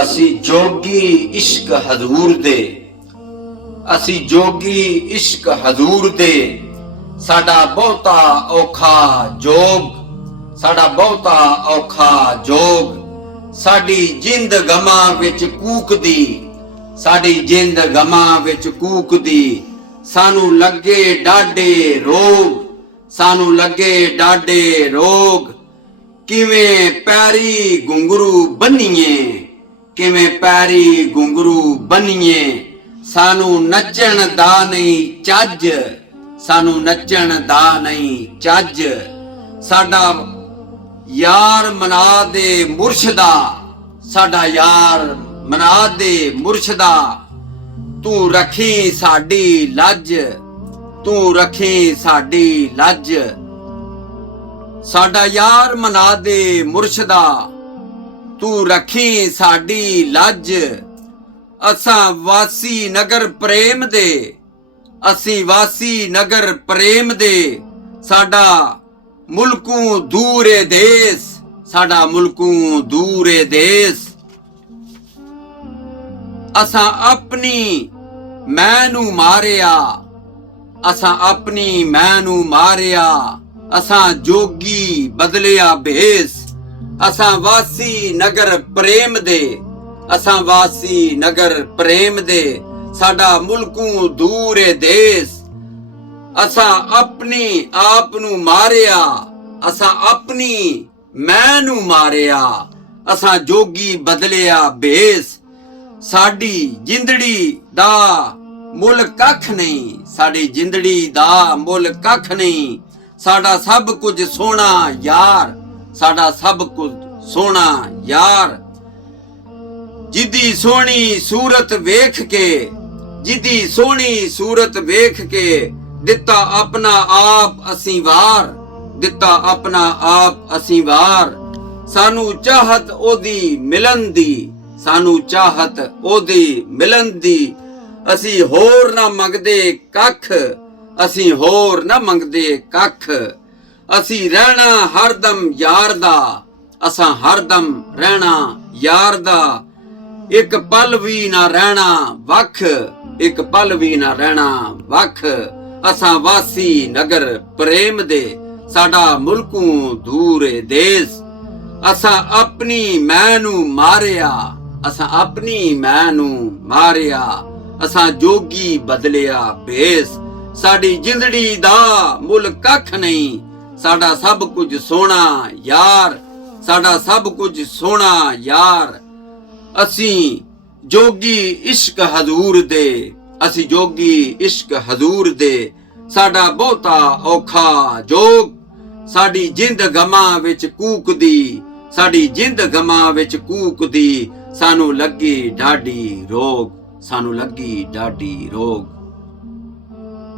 असी जोगी इश्क हजूर दे, असी जोगी इश्क हजूर दे। साडा बहुता औखा जोग, साडा बहुता औखा जोग। साडी जिंद गमां विच कूकदी, साडी जिंद गमां विच कूकदी। सानू लगे डाडे रोग, सानू लगे डाडे रोग। किवें पैरी घुंगरू बन्नीए, किवें पैरी घुंगरू बन्नीए। सानू नचण दा नहीं चज, सानू नचण दा नहीं चज। साडा यार मना दे मुर्शदा, साडा यार मना दे मुर्शदा। तू रखी साडी लज, तू रखी साडी लज। साडा यार मना दे मुर्शदा, तू रखी साडी लज। असां वासी नगर प्रेम दे, असी वासी नगर प्रेम दे। साडा मुल्कू दूरे देश, साडा मुल्कू दूरे देश। असां अपनी मैनू मारिया, असां अपनी मैनू मारिया। असां जोगी बदलिया भेस, असां वासी नगर प्रेम दे, असां वासी नगर प्रेम दे। साडा मुल्कू दूरे देश। असां अपनी आप नू मारिया, असां अपनी मैनू मारिया। असां जोगी बदलिया भेस। साडी जिंदड़ी दा मुल कख नहीं, साडी जिंदड़ी दा मुल कख नहीं। साडा सब कुछ सोना यार, साडा सब कुछ सोना यार। जिदी सोहनी सूरत वेख के, जिदी सोहनी सूरत वेख के। दिता अपना आप असी वार, दिता अपना आप असी वार। सानू चाहत ओदी मिलन दी, सानू चाहत ओदी मिलन दी। असी होर ना मंगदे कख, असी होर ना मंगदे कख। असी रहना हरदम यार दा, असां हरदम रहना यार दा। एक पल भी ना रहना वख, एक पल भी ना रहना वख। असां वासी नगर प्रेम दे, साडा मुल्कू दूरे देश। असां अपनी मैनू मारिया, असां अपनी मैनू मारिया। असां जोगी बदलिया भेस। साडी जिंदड़ी दा मुल कख नहीं, साडा सब कुछ सोना यार, साडा सब कुछ सोना यार। असी जोगी इश्क हजूर दे, असी जोगी इश्क हजूर दे। साडा बहुता औखा जोग, साडी जिंद गमां विच कूकदी, साडी जिंद गमां विच कूकदी। सानू लगी डाडी रोग, सानू लगी डाडी रोग।